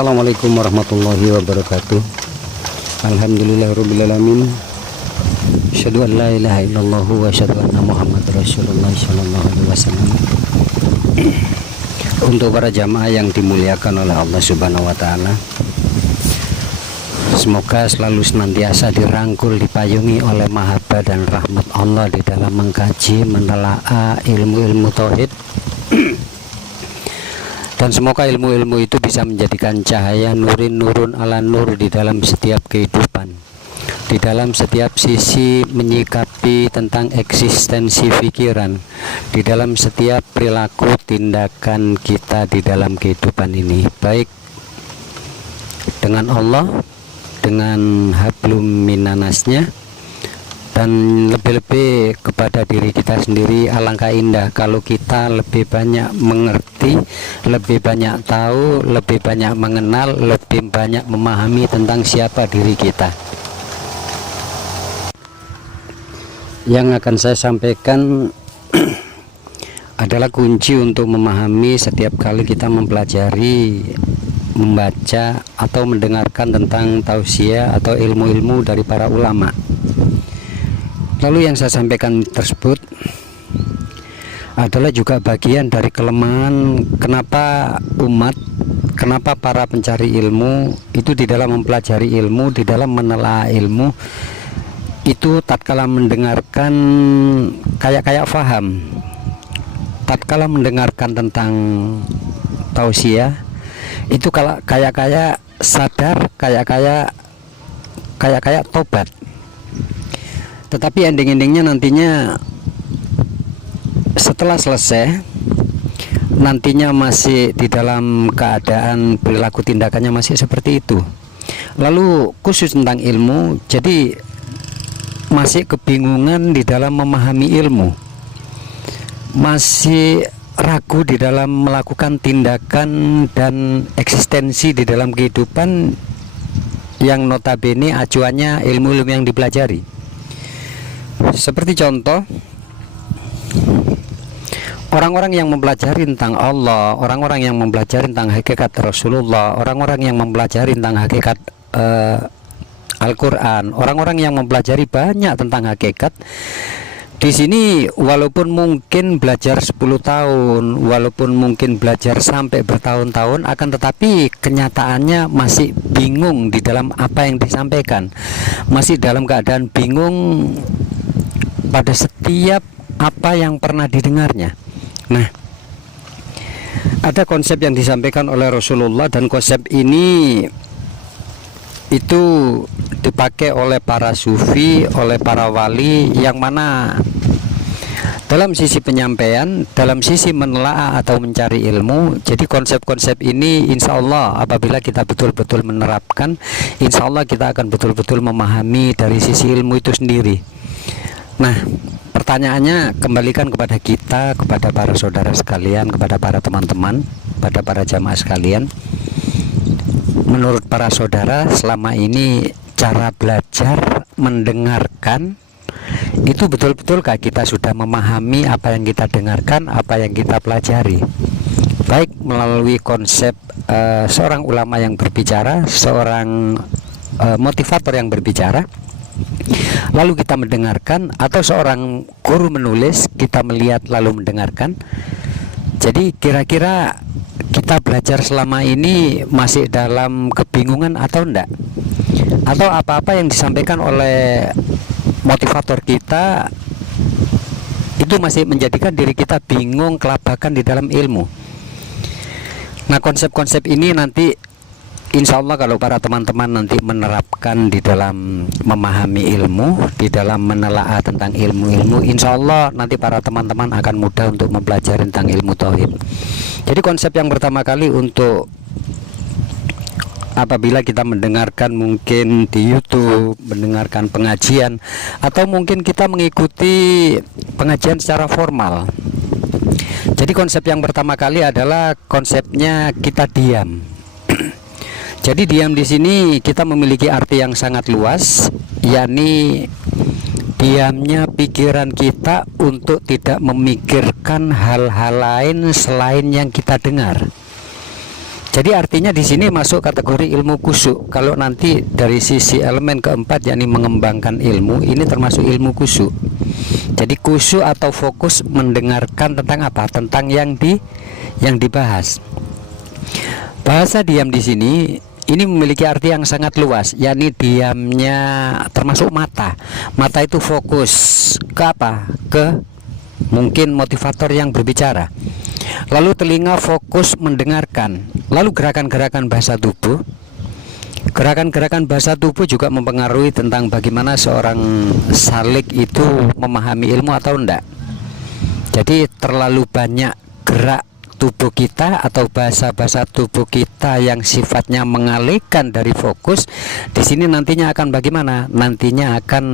Assalamualaikum warahmatullahi wabarakatuh. Alhamdulillahirrabbilalamin. Asyhadu an la ilaha illallah wa asyhadu anna Muhammadar Rasulullah sallallahu alaihi wasallam. Untuk para jamaah yang dimuliakan oleh Allah Subhanahu wa taala, semoga selalu senantiasa dirangkul, dipayungi oleh mahabbah dan rahmat Allah di dalam mengkaji, menelaah ilmu-ilmu tauhid. Dan semoga ilmu-ilmu itu bisa menjadikan cahaya nurun ala nur di dalam setiap kehidupan, di dalam setiap sisi menyikapi tentang eksistensi pikiran, di dalam setiap perilaku tindakan kita di dalam kehidupan ini, baik dengan Allah, dengan hablum minanasnya, dan lebih-lebih kepada diri kita sendiri. Alangkah indah kalau kita lebih banyak mengerti, lebih banyak tahu, lebih banyak mengenal, lebih banyak memahami tentang siapa diri kita. Yang akan saya sampaikan adalah kunci untuk memahami setiap kali kita mempelajari, membaca atau mendengarkan tentang tausiah atau ilmu-ilmu dari para ulama. Lalu yang saya sampaikan tersebut adalah juga bagian dari kelemahan kenapa kenapa para pencari ilmu itu di dalam mempelajari ilmu, di dalam menelaah ilmu itu tatkala mendengarkan kayak faham, tatkala mendengarkan tentang tausiah itu kalau kayak sadar, kayak tobat. Tetapi ending-endingnya nantinya setelah selesai, nantinya masih di dalam keadaan perilaku tindakannya masih seperti itu. Lalu khusus tentang ilmu, jadi masih kebingungan di dalam memahami ilmu, masih ragu di dalam melakukan tindakan dan eksistensi di dalam kehidupan yang notabene acuannya ilmu-ilmu yang dipelajari. Seperti contoh, orang-orang yang mempelajari tentang Allah, orang-orang yang mempelajari tentang hakikat Rasulullah, orang-orang yang mempelajari tentang hakikat Al-Quran, orang-orang yang mempelajari banyak tentang hakikat. Di sini walaupun mungkin belajar 10 tahun, walaupun mungkin belajar sampai bertahun-tahun, akan tetapi kenyataannya masih bingung di dalam apa yang disampaikan, masih dalam keadaan bingung pada setiap apa yang pernah didengarnya. Nah, ada konsep yang disampaikan oleh Rasulullah, dan konsep ini itu dipakai oleh para sufi, oleh para wali, yang mana dalam sisi penyampaian, dalam sisi menelaah atau mencari ilmu. Jadi konsep-konsep ini insya Allah apabila kita betul-betul menerapkan, insya Allah kita akan betul-betul memahami dari sisi ilmu itu sendiri. Nah, pertanyaannya kembalikan kepada kita, kepada para saudara sekalian, kepada para teman-teman, kepada para jamaah sekalian. Menurut para saudara, selama ini cara belajar mendengarkan itu betul-betulkah kita sudah memahami apa yang kita dengarkan, apa yang kita pelajari, baik melalui konsep seorang ulama yang berbicara, seorang motivator yang berbicara, lalu kita mendengarkan, atau seorang guru menulis, kita melihat lalu mendengarkan. Jadi kira-kira kita belajar selama ini masih dalam kebingungan atau enggak? Atau apa-apa yang disampaikan oleh motivator kita itu masih menjadikan diri kita bingung, kelabakan di dalam ilmu? Nah, konsep-konsep ini nanti insya Allah kalau para teman-teman nanti menerapkan di dalam memahami ilmu, di dalam menelaah tentang ilmu-ilmu, insya Allah nanti para teman-teman akan mudah untuk mempelajari tentang ilmu tauhid. Jadi konsep yang pertama kali untuk apabila kita mendengarkan mungkin di YouTube, mendengarkan pengajian, atau mungkin kita mengikuti pengajian secara formal. Jadi konsep yang pertama kali adalah konsepnya kita diam. Jadi diam di sini kita memiliki arti yang sangat luas, yakni diamnya pikiran kita untuk tidak memikirkan hal-hal lain selain yang kita dengar. Jadi artinya di sini masuk kategori ilmu khusyuk. Kalau nanti dari sisi elemen keempat, yakni mengembangkan ilmu, ini termasuk ilmu khusyuk. Jadi khusyuk atau fokus mendengarkan tentang apa? Tentang yang dibahas. Bahasa diam di sini ini memiliki arti yang sangat luas, yakni diamnya termasuk mata. Mata itu fokus ke apa? Ke mungkin motivator yang berbicara. Lalu telinga fokus mendengarkan. Lalu gerakan-gerakan bahasa tubuh. Gerakan-gerakan bahasa tubuh juga mempengaruhi tentang bagaimana seorang salik itu memahami ilmu atau enggak. Jadi terlalu banyak gerak tubuh kita atau bahasa-bahasa tubuh kita yang sifatnya mengalihkan dari fokus, di sini nantinya akan bagaimana? Nantinya akan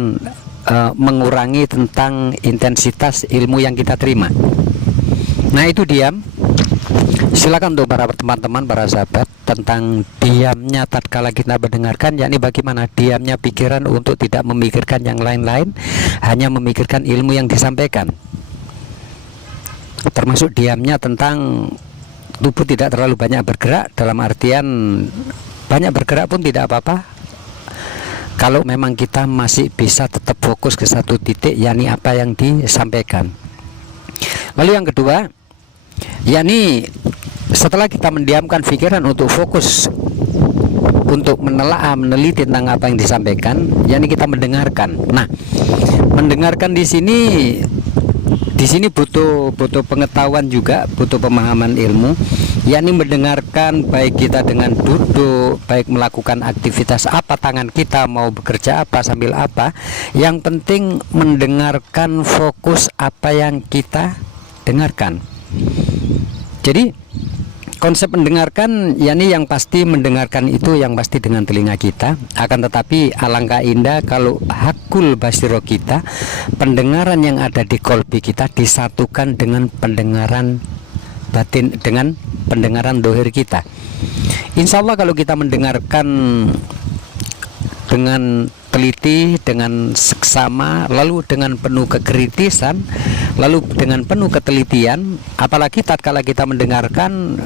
mengurangi tentang intensitas ilmu yang kita terima. Nah, itu diam. Silakan untuk para teman-teman, para sahabat, tentang diamnya tatkala kita mendengarkan, yakni bagaimana diamnya pikiran untuk tidak memikirkan yang lain-lain, hanya memikirkan ilmu yang disampaikan. Termasuk diamnya tentang tubuh tidak terlalu banyak bergerak, dalam artian banyak bergerak pun tidak apa-apa kalau memang kita masih bisa tetap fokus ke satu titik, yakni apa yang disampaikan. Lalu yang kedua, yakni setelah kita mendiamkan pikiran untuk fokus untuk menelaah, meneliti tentang apa yang disampaikan, yakni kita mendengarkan. Nah, mendengarkan di sini butuh pengetahuan juga, butuh pemahaman ilmu, yakni mendengarkan baik kita dengan duduk, baik melakukan aktivitas apa, tangan kita mau bekerja apa, sambil apa, yang penting mendengarkan fokus apa yang kita dengarkan. Jadi konsep mendengarkan, yakni yang pasti mendengarkan itu yang pasti dengan telinga kita. Akan tetapi alangkah indah kalau hakul basiro kita, pendengaran yang ada di kolbi kita disatukan dengan pendengaran batin, dengan pendengaran dohir kita. Insya Allah kalau kita mendengarkan dengan teliti, dengan seksama, lalu dengan penuh kekritisan, lalu dengan penuh ketelitian, apalagi tatkala kita mendengarkan,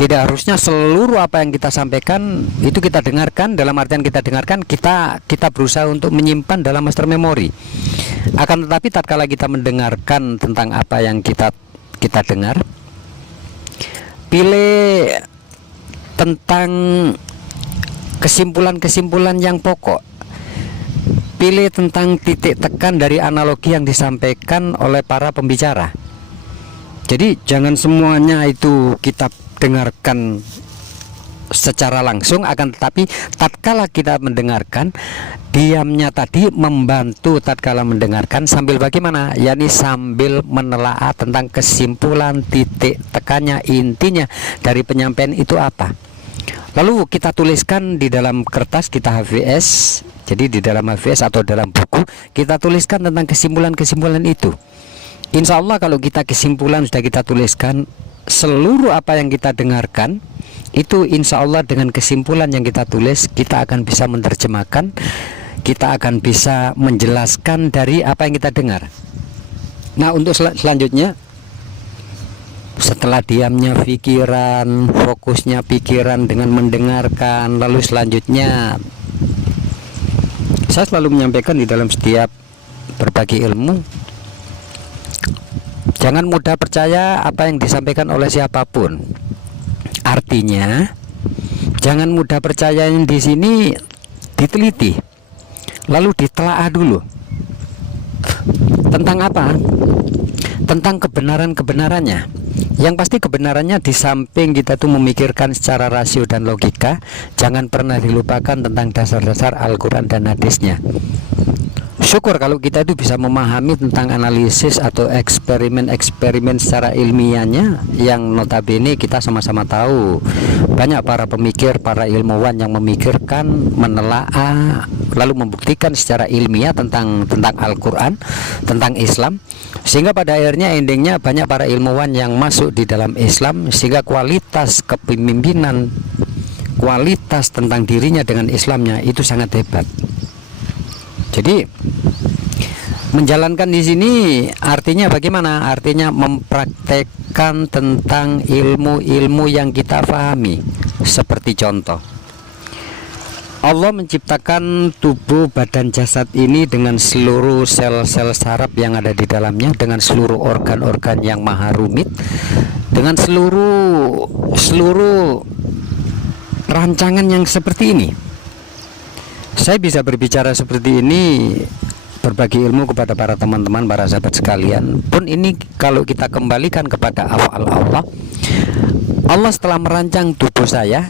tidak harusnya seluruh apa yang kita sampaikan itu kita dengarkan. Dalam artian kita dengarkan, kita berusaha untuk menyimpan dalam master memory. Akan tetapi tatkala kita mendengarkan tentang apa yang kita dengar, pilih tentang kesimpulan-kesimpulan yang pokok, pilih tentang titik tekan dari analogi yang disampaikan oleh para pembicara. Jadi jangan semuanya itu kita dengarkan secara langsung, akan tetapi tatkala kita mendengarkan, diamnya tadi membantu tatkala mendengarkan sambil bagaimana, yakni sambil menelaah tentang kesimpulan, titik tekannya, intinya dari penyampaian itu apa. Lalu kita tuliskan di dalam kertas, kita HVS. Jadi di dalam HVS atau dalam buku kita tuliskan tentang kesimpulan-kesimpulan itu. Insya Allah kalau kita kesimpulan sudah kita tuliskan, seluruh apa yang kita dengarkan itu insya Allah dengan kesimpulan yang kita tulis, kita akan bisa menerjemahkan, kita akan bisa menjelaskan dari apa yang kita dengar. Nah, untuk selanjutnya, setelah diamnya pikiran, fokusnya pikiran dengan mendengarkan, lalu selanjutnya saya selalu menyampaikan di dalam setiap berbagi ilmu, jangan mudah percaya apa yang disampaikan oleh siapapun. Artinya, jangan mudah percaya yang di sini, diteliti, lalu ditelaah dulu. Tentang apa? Tentang kebenaran-kebenarannya. Yang pasti kebenarannya, di samping kita tuh memikirkan secara rasio dan logika, jangan pernah dilupakan tentang dasar-dasar Al-Quran dan hadisnya. Syukur kalau kita itu bisa memahami tentang analisis atau eksperimen-eksperimen secara ilmiahnya, yang notabene kita sama-sama tahu banyak para pemikir, para ilmuwan yang memikirkan, menelaah, lalu membuktikan secara ilmiah tentang Al-Quran, tentang Islam, sehingga pada akhirnya endingnya banyak para ilmuwan yang masuk di dalam Islam, sehingga kualitas kepemimpinan, kualitas tentang dirinya dengan Islamnya itu sangat hebat. Jadi Menjalankan di sini artinya bagaimana? Artinya mempraktekkan tentang ilmu-ilmu yang kita pahami. Seperti contoh, Allah menciptakan tubuh badan jasad ini dengan seluruh sel-sel saraf yang ada di dalamnya, dengan seluruh organ-organ yang maha rumit, dengan seluruh rancangan yang seperti ini. Saya bisa berbicara seperti ini, berbagi ilmu kepada para teman-teman, para sahabat sekalian. Pun ini kalau kita kembalikan kepada af'al Allah, Allah setelah merancang tubuh saya,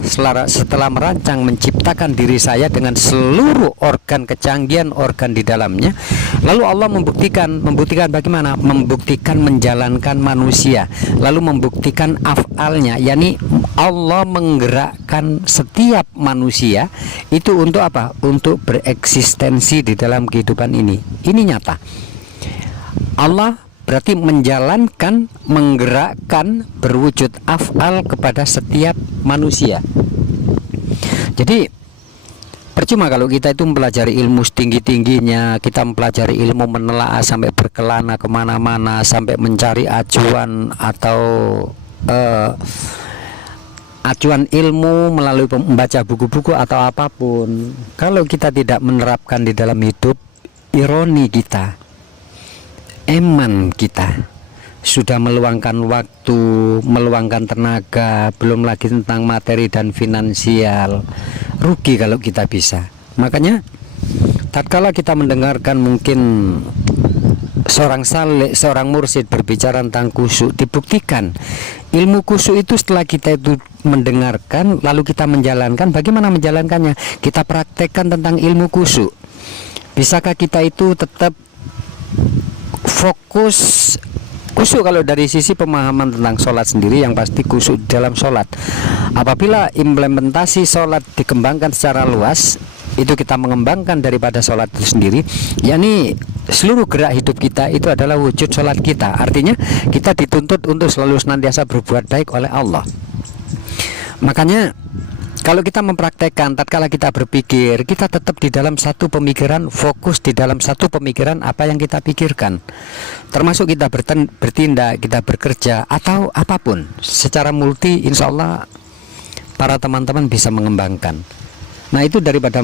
setelah merancang menciptakan diri saya dengan seluruh organ, kecanggihan organ di dalamnya, lalu Allah membuktikan bagaimana? Membuktikan menjalankan manusia, lalu membuktikan af'alnya, yakni Allah menggerakkan setiap manusia itu untuk apa? Untuk bereksistensi di dalam kehidupan ini. Ini nyata. Allah berarti menjalankan, menggerakkan, berwujud af'al kepada setiap manusia. Jadi percuma kalau kita itu mempelajari ilmu setinggi-tingginya, kita mempelajari ilmu menelaah sampai berkelana kemana-mana, sampai mencari acuan atau acuan ilmu melalui membaca buku-buku atau apapun. Kalau kita tidak menerapkan di dalam hidup, ironi kita, eman kita sudah meluangkan waktu, meluangkan tenaga, belum lagi tentang materi dan finansial, rugi kalau kita bisa. Makanya tatkala kita mendengarkan mungkin seorang saleh, seorang mursyid berbicara tentang khusyuk, dibuktikan ilmu khusyuk itu setelah kita itu mendengarkan lalu kita menjalankan. Bagaimana menjalankannya? Kita praktekkan tentang ilmu khusyuk. Bisakah kita itu tetap fokus khusyuk? Kalau dari sisi pemahaman tentang sholat sendiri, yang pasti khusyuk dalam sholat. Apabila implementasi sholat dikembangkan secara luas, itu kita mengembangkan daripada sholat itu sendiri, yakni seluruh gerak hidup kita itu adalah wujud sholat kita. Artinya kita dituntut untuk selalu senantiasa berbuat baik oleh Allah. Makanya kalau kita mempraktekkan, tatkala kita berpikir, kita tetap di dalam satu pemikiran, fokus di dalam satu pemikiran apa yang kita pikirkan. Termasuk kita bertindak, kita bekerja, atau apapun. Secara multi, insya Allah para teman-teman bisa mengembangkan. Nah itu daripada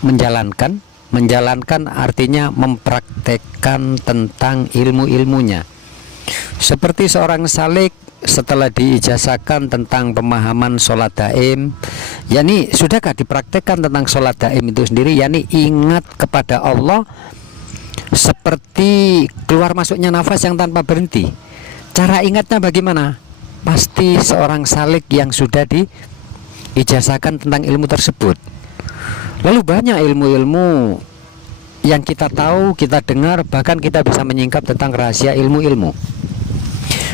menjalankan artinya mempraktekkan tentang ilmu-ilmunya. Seperti seorang salik setelah diijazahkan tentang pemahaman sholat daim, yakni sudahkah dipraktekkan tentang sholat daim itu sendiri, yakni ingat kepada Allah seperti keluar masuknya nafas yang tanpa berhenti. Cara ingatnya bagaimana? Pasti seorang salik yang sudah diijazahkan tentang ilmu tersebut. Lalu banyak ilmu-ilmu yang kita tahu, kita dengar, bahkan kita bisa menyingkap tentang rahasia ilmu-ilmu.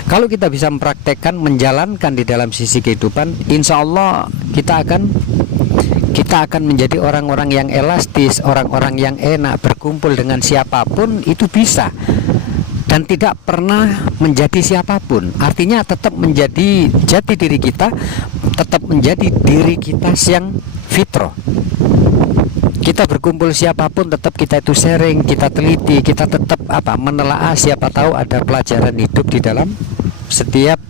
Kalau kita bisa mempraktekkan, menjalankan di dalam sisi kehidupan, insya Allah kita akan menjadi orang-orang yang elastis, orang-orang yang enak, berkumpul dengan siapapun itu bisa, dan tidak pernah menjadi siapapun. Artinya tetap menjadi jati diri kita, tetap menjadi diri kita yang fitrah. Kita berkumpul siapapun, tetap kita itu sharing, kita teliti, kita tetap menelaah, siapa tahu ada pelajaran hidup di dalam setiap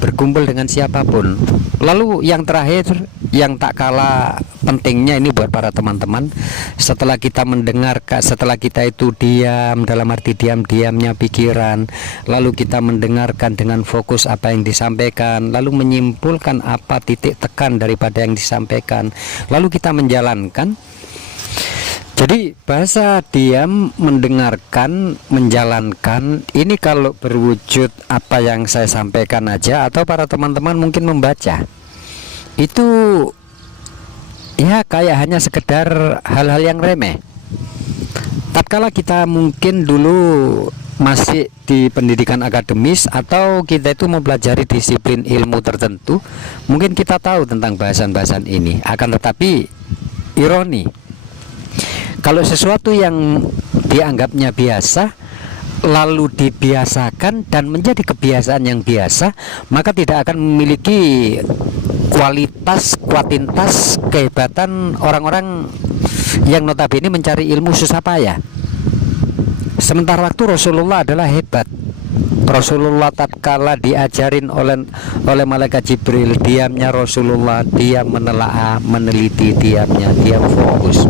berkumpul dengan siapapun. Lalu yang terakhir, yang tak kalah pentingnya ini buat para teman-teman, setelah kita mendengarkan, setelah kita itu diam, dalam arti diamnya pikiran, lalu kita mendengarkan dengan fokus apa yang disampaikan, lalu menyimpulkan apa titik tekan daripada yang disampaikan, lalu kita menjalankan. Jadi bahasa diam, mendengarkan, menjalankan, ini kalau berwujud apa yang saya sampaikan aja, atau para teman-teman mungkin membaca, itu ya kayak hanya sekedar hal-hal yang remeh. Tatkala kita mungkin dulu masih di pendidikan akademis, atau kita itu mempelajari disiplin ilmu tertentu, mungkin kita tahu tentang bahasan-bahasan ini. Akan tetapi ironi, kalau sesuatu yang dianggapnya biasa lalu dibiasakan dan menjadi kebiasaan yang biasa, maka tidak akan memiliki kualitas, kehebatan orang-orang yang notabene mencari ilmu susah payah. Sementara waktu Rasulullah adalah hebat. Rasulullah tatkala diajarin oleh malaikat Jibril, diamnya Rasulullah, dia menelaah, meneliti, diamnya, dia fokus.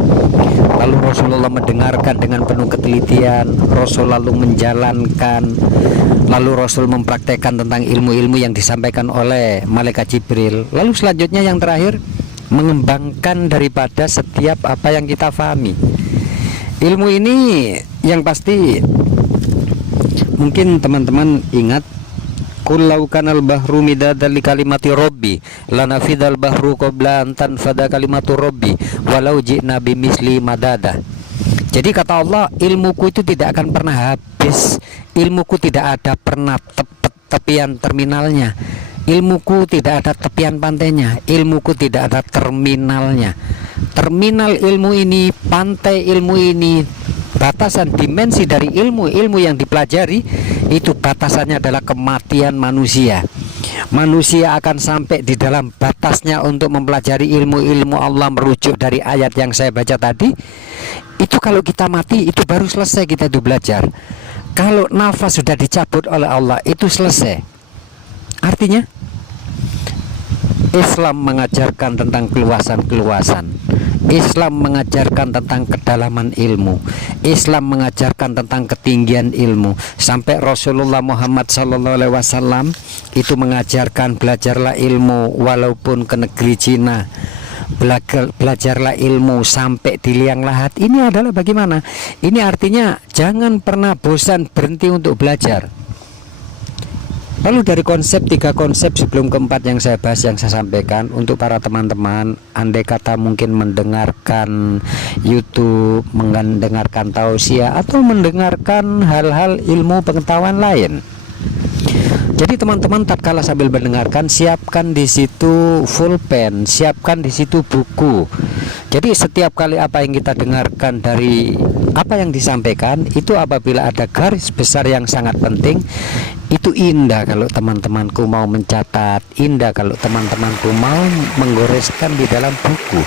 Lalu Rasulullah mendengarkan dengan penuh ketelitian, Rasul lalu menjalankan, lalu Rasul mempraktekkan tentang ilmu-ilmu yang disampaikan oleh malaikat Jibril. Lalu selanjutnya yang terakhir, mengembangkan daripada setiap apa yang kita pahami. Ilmu ini yang pasti mungkin teman-teman ingat, qul law kanal bahru midadan li kalimati rabbi lanafidal bahru qabla an tanfada kalimatu rabbi walau ji'na bimisli madada. Jadi kata Allah, ilmuku itu tidak akan pernah habis, ilmuku tidak ada pernah tepian terminalnya, ilmuku tidak ada tepian pantainya, ilmuku tidak ada terminalnya. Terminal ilmu ini, pantai ilmu ini, batasan dimensi dari ilmu yang dipelajari itu batasannya adalah kematian manusia. Manusia akan sampai di dalam batasnya untuk mempelajari ilmu-ilmu Allah, merujuk dari ayat yang saya baca tadi. Itu kalau kita mati itu baru selesai kita itu belajar. Kalau nafas sudah dicabut oleh Allah itu selesai. Artinya Islam mengajarkan tentang keluasan-keluasan, Islam mengajarkan tentang kedalaman ilmu, Islam mengajarkan tentang ketinggian ilmu. Sampai Rasulullah Muhammad SAW itu mengajarkan, belajarlah ilmu walaupun ke negeri Cina, belajarlah ilmu sampai di liang lahat. Ini adalah bagaimana? Ini artinya jangan pernah bosan berhenti untuk belajar. Lalu dari tiga konsep sebelum keempat yang saya bahas, yang saya sampaikan untuk para teman-teman, andai kata mungkin mendengarkan YouTube, mendengarkan tausiah, atau mendengarkan hal-hal ilmu pengetahuan lain. Jadi teman-teman tatkala sambil mendengarkan, siapkan di situ pulpen, siapkan di situ buku. Jadi setiap kali apa yang kita dengarkan dari apa yang disampaikan itu, apabila ada garis besar yang sangat penting, itu indah kalau teman-temanku mau mencatat, indah kalau teman-temanku mau menggoreskan di dalam buku.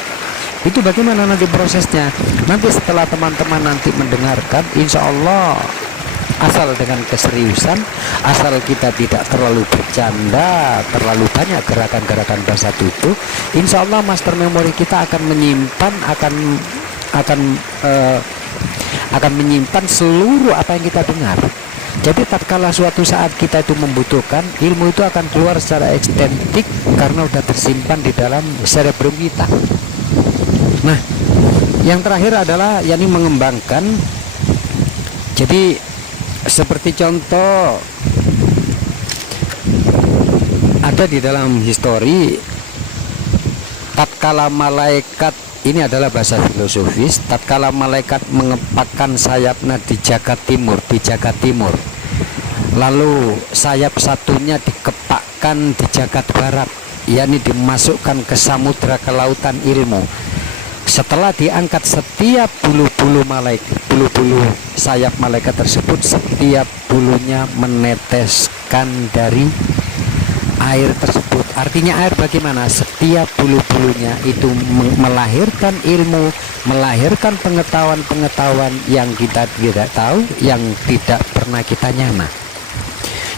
Itu bagaimana nanti prosesnya? Nanti setelah teman-teman nanti mendengarkan, insya Allah, asal dengan keseriusan, asal kita tidak terlalu bercanda, terlalu banyak gerakan-gerakan bahasa tubuh, insya Allah master memory kita akan menyimpan, akan menyimpan seluruh apa yang kita dengar. Jadi tatkala suatu saat kita itu membutuhkan, ilmu itu akan keluar secara ekstentik karena sudah tersimpan di dalam cerebrum kita. Nah, yang terakhir adalah yakni mengembangkan. Jadi seperti contoh ada di dalam histori, tatkala malaikat, ini adalah bahasa filosofis, tatkala malaikat mengepakkan sayapnya di jagat timur, lalu sayap satunya dikepakkan di jagat barat, yakni dimasukkan ke samudra kelautan ilmu. Setelah diangkat, setiap bulu-bulu sayap malaikat tersebut, setiap bulunya meneteskan dari air tersebut. Artinya air bagaimana? Setiap bulu-bulunya itu melahirkan ilmu, melahirkan pengetahuan-pengetahuan yang kita tidak tahu, yang tidak pernah kita nyana.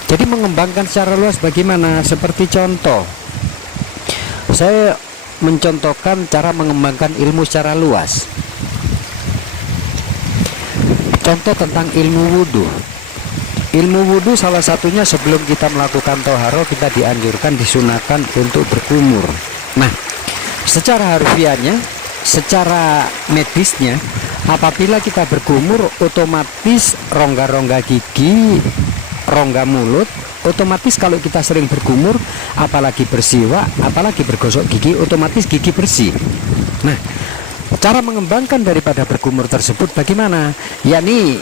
Jadi mengembangkan secara luas bagaimana? Seperti contoh, saya mencontohkan cara mengembangkan ilmu secara luas. Contoh tentang ilmu wudhu. Ilmu wudhu salah satunya sebelum kita melakukan toharo, kita dianjurkan, disunahkan untuk berkumur. Nah, secara harfiahnya, secara medisnya, apabila kita berkumur, otomatis rongga-rongga gigi, rongga mulut, otomatis kalau kita sering berkumur, apalagi bersiwak, apalagi bergosok gigi, otomatis gigi bersih. Nah, cara mengembangkan daripada berkumur tersebut bagaimana? Yakni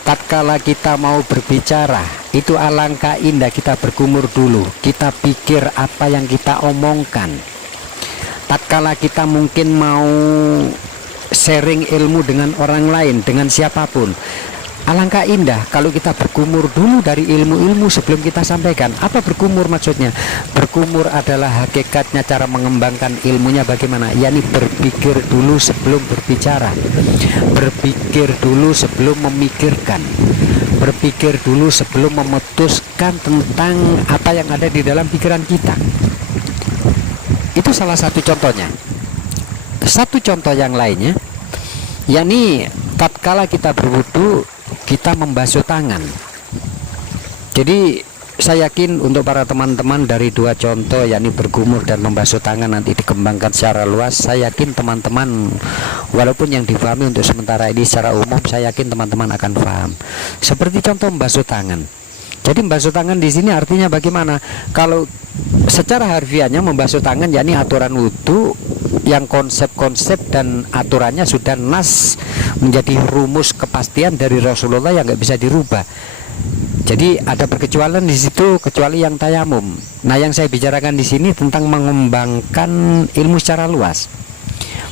tatkala kita mau berbicara, itu alangkah indah kita berkumur dulu, kita pikir apa yang kita omongkan. Tatkala kita mungkin mau sharing ilmu dengan orang lain, dengan siapapun, Alangkah indah kalau kita berkumur dulu dari ilmu-ilmu sebelum kita sampaikan. Apa berkumur maksudnya? Berkumur adalah hakikatnya cara mengembangkan ilmunya bagaimana? yakni berpikir dulu sebelum berbicara, berpikir dulu sebelum memikirkan, berpikir dulu sebelum memutuskan tentang apa yang ada di dalam pikiran kita. Itu salah satu contohnya. Satu contoh yang lainnya, yakni tatkala kita berwudu, kita membasuh tangan. Jadi saya yakin untuk para teman-teman dari dua contoh, yakni bergumur dan membasuh tangan, nanti dikembangkan secara luas. Saya yakin teman-teman, walaupun yang difahami untuk sementara ini secara umum, saya yakin teman-teman akan paham. Seperti contoh membasuh tangan. Jadi membasuh tangan di sini artinya bagaimana? Kalau secara harfiahnya membasuh tangan yakni aturan wudu yang konsep-konsep dan aturannya sudah nas, menjadi rumus kepastian dari Rasulullah yang nggak bisa dirubah. Jadi ada perkecualian di situ kecuali yang tayamum. Nah, yang saya bicarakan di sini tentang mengembangkan ilmu secara luas.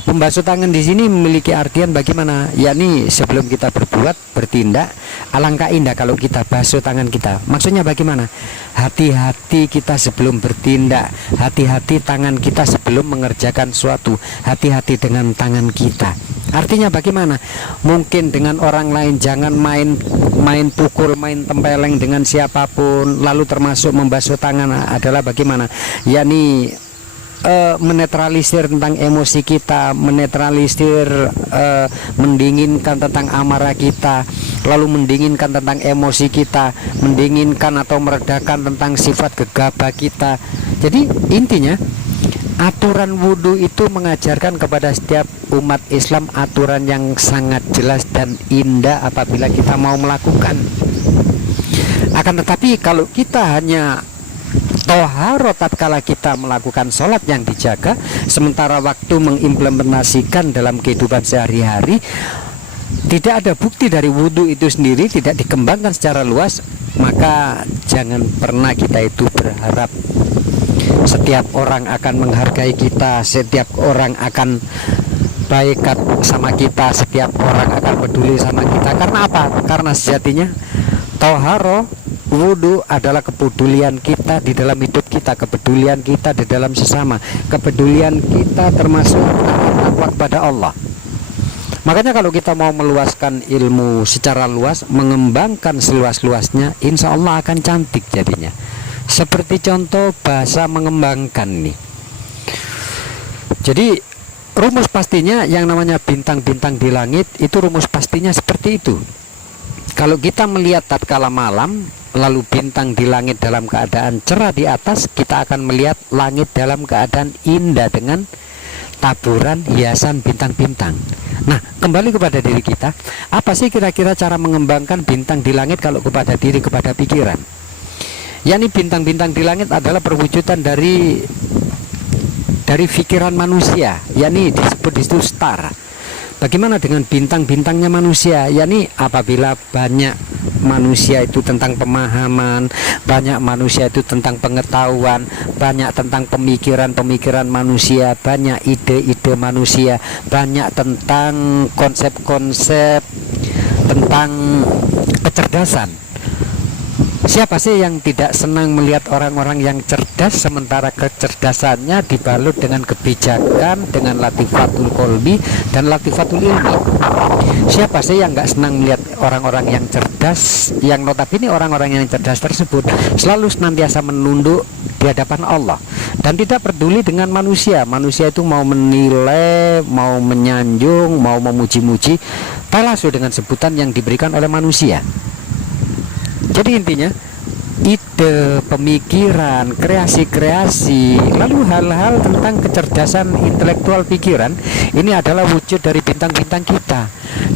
Membasuh tangan di sini memiliki artian bagaimana? Yakni sebelum kita berbuat, bertindak, alangkah indah kalau kita basuh tangan kita. Maksudnya bagaimana? Hati-hati kita sebelum bertindak, hati-hati tangan kita sebelum mengerjakan suatu, hati-hati dengan tangan kita. Artinya bagaimana? Mungkin dengan orang lain jangan main pukul, main tempeleng dengan siapapun. Lalu termasuk membasuh tangan adalah bagaimana? Yakni menetralisir tentang emosi kita, menetralisir, mendinginkan tentang amarah kita, lalu mendinginkan tentang emosi kita, mendinginkan atau meredakan tentang sifat gegabah kita. Jadi intinya aturan wudhu itu mengajarkan kepada setiap umat Islam aturan yang sangat jelas dan indah apabila kita mau melakukan. Akan tetapi kalau kita hanya toharo tatkala kita melakukan sholat yang dijaga, sementara waktu mengimplementasikan dalam kehidupan sehari-hari, tidak ada bukti dari wudhu itu sendiri, tidak dikembangkan secara luas, maka jangan pernah kita itu berharap setiap orang akan menghargai kita, setiap orang akan baik sama kita, setiap orang akan peduli sama kita. Karena apa? Karena sejatinya toharo wudhu adalah kepedulian kita di dalam hidup kita, kepedulian kita di dalam sesama, kepedulian kita termasuk takwa kepada Allah. Makanya kalau kita mau meluaskan ilmu secara luas, mengembangkan seluas-luasnya, insya Allah akan cantik jadinya. Seperti contoh bahasa mengembangkan nih. Jadi rumus pastinya yang namanya bintang-bintang di langit itu rumus pastinya seperti itu. Kalau kita melihat tatkala malam, lalu bintang di langit dalam keadaan cerah di atas, kita akan melihat langit dalam keadaan indah dengan taburan hiasan bintang-bintang. Nah, kembali kepada diri kita, apa sih kira-kira cara mengembangkan bintang di langit kalau kepada diri, kepada pikiran? yakni bintang-bintang di langit adalah perwujudan dari pikiran manusia, yakni disebut di situ star. Bagaimana dengan bintang-bintangnya manusia? Yakni apabila banyak manusia itu tentang pemahaman, banyak manusia itu tentang pengetahuan, banyak tentang pemikiran-pemikiran manusia, banyak ide-ide manusia, banyak tentang konsep-konsep tentang kecerdasan. Siapa sih yang tidak senang melihat orang-orang yang cerdas, sementara kecerdasannya dibalut dengan kebijakan, dengan latifatul kolbi dan latifatul ilmi? Siapa sih yang nggak senang melihat orang-orang yang cerdas, yang notabene orang-orang yang cerdas tersebut selalu senantiasa menunduk di hadapan Allah dan tidak peduli dengan manusia. Manusia itu mau menilai, mau menyanjung, mau memuji-muji, talasu dengan sebutan yang diberikan oleh manusia. Jadi intinya ide, pemikiran, kreasi-kreasi, lalu hal-hal tentang kecerdasan intelektual pikiran ini adalah wujud dari bintang-bintang kita.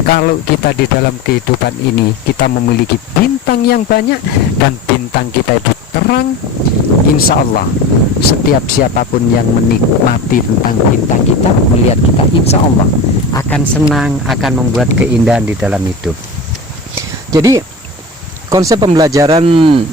Kalau kita di dalam kehidupan ini kita memiliki bintang yang banyak dan bintang kita itu terang, insya Allah setiap siapapun yang menikmati tentang bintang kita, melihat kita, insya Allah akan senang, akan membuat keindahan di dalam hidup. Jadi Konsep pembelajaran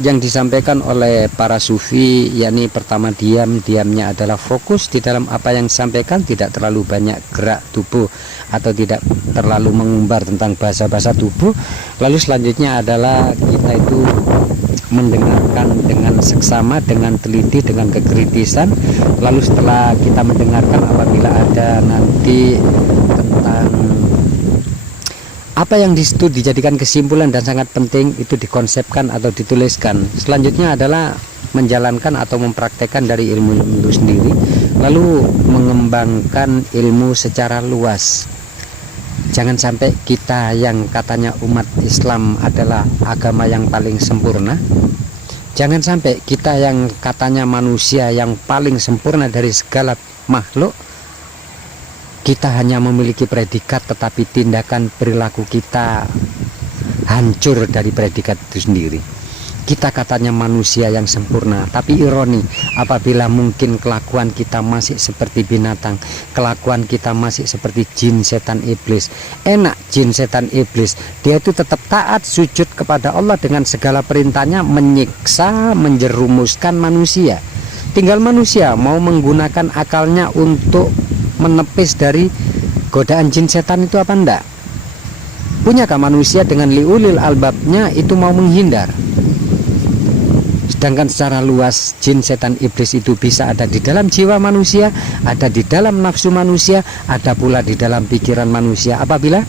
yang disampaikan oleh para sufi, yakni pertama diamnya adalah fokus di dalam apa yang disampaikan, tidak terlalu banyak gerak tubuh atau tidak terlalu mengumbar tentang bahasa-bahasa tubuh. Lalu selanjutnya adalah kita itu mendengarkan dengan seksama, dengan teliti, dengan kekritisan. Lalu setelah kita mendengarkan, apabila ada nanti tentang apa yang di situ dijadikan kesimpulan dan sangat penting, itu dikonsepkan atau dituliskan. Selanjutnya adalah menjalankan atau mempraktekkan dari ilmu itu sendiri, lalu mengembangkan ilmu secara luas. Jangan sampai kita yang katanya umat Islam adalah agama yang paling sempurna, jangan sampai kita yang katanya manusia yang paling sempurna dari segala makhluk, kita hanya memiliki predikat tetapi tindakan perilaku kita hancur dari predikat itu sendiri. Kita katanya manusia yang sempurna, tapi ironi apabila mungkin kelakuan kita masih seperti binatang, kelakuan kita masih seperti jin setan iblis. Enak jin setan iblis, dia itu tetap taat sujud kepada Allah dengan segala perintahnya, menyiksa, menjerumuskan manusia. Tinggal manusia mau menggunakan akalnya untuk menepis dari godaan jin setan itu apa enggak? Punyakah manusia dengan liulil albabnya itu mau menghindar? Sedangkan secara luas jin setan iblis itu bisa ada di dalam jiwa manusia, ada di dalam nafsu manusia, ada pula di dalam pikiran manusia. Apabila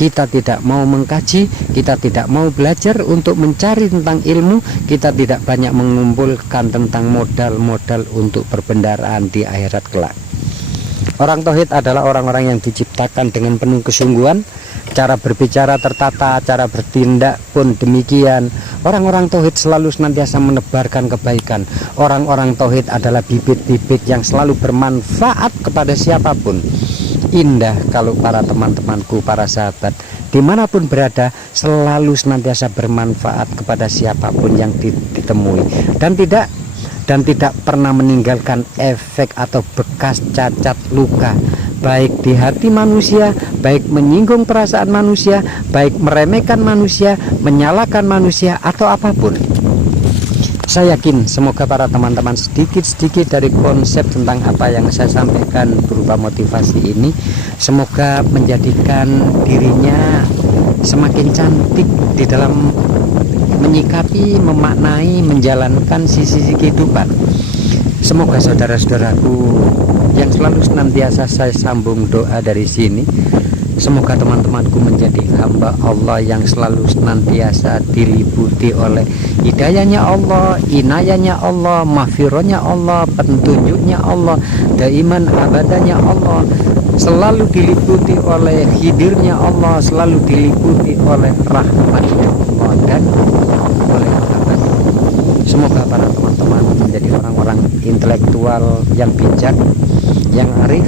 kita tidak mau mengkaji, kita tidak mau belajar untuk mencari tentang ilmu, kita tidak banyak mengumpulkan tentang modal-modal untuk perbendaharaan di akhirat kelak. Orang tauhid adalah orang-orang yang diciptakan dengan penuh kesungguhan, cara berbicara tertata, cara bertindak pun demikian. Orang-orang tauhid selalu senantiasa menebarkan kebaikan. Orang-orang tauhid adalah bibit-bibit yang selalu bermanfaat kepada siapapun. Indah kalau para teman-temanku, para sahabat dimanapun berada, selalu senantiasa bermanfaat kepada siapapun yang ditemui, dan tidak pernah meninggalkan efek atau bekas cacat luka, baik di hati manusia, baik menyinggung perasaan manusia, baik meremehkan manusia, menyalahkan manusia, atau apapun. Saya yakin semoga para teman-teman sedikit-sedikit dari konsep tentang apa yang saya sampaikan berupa motivasi ini, semoga menjadikan dirinya semakin cantik di dalam menyikapi, memaknai, menjalankan sisi-sisi kehidupan. Semoga saudara-saudaraku yang selalu senantiasa saya sambung doa dari sini, semoga teman-temanku menjadi hamba Allah yang selalu senantiasa diliputi oleh hidayahnya Allah, inayahnya Allah, mahfirahnya Allah, petunjuknya Allah, daiman abadanya Allah, selalu diliputi oleh hidirnya Allah, selalu diliputi oleh rahmatnya Allah dan oleh abad. Semoga para teman-teman menjadi orang-orang intelektual yang bijak, yang arif.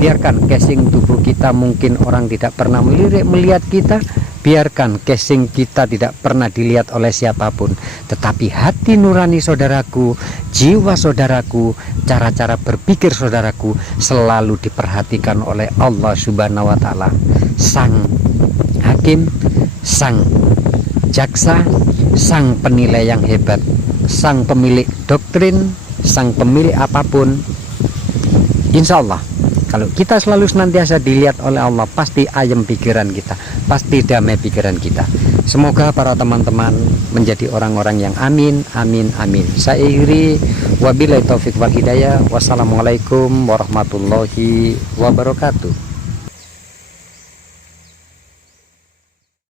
Biarkan casing tubuh kita mungkin orang tidak pernah melihat kita, biarkan casing kita tidak pernah dilihat oleh siapapun, tetapi hati nurani saudaraku, jiwa saudaraku, cara-cara berpikir saudaraku selalu diperhatikan oleh Allah Subhanahu wa Ta'ala, sang hakim, sang jaksa, sang penilai yang hebat, sang pemilik doktrin, sang pemilik apapun. Insya Allah kalau kita selalu senantiasa dilihat oleh Allah, pasti ayem pikiran kita, pasti damai pikiran kita. Semoga para teman-teman menjadi orang-orang yang amin, amin, amin. Saya akhiri, wabillahi taufik wal hidayah. Wassalamualaikum warahmatullahi wabarakatuh.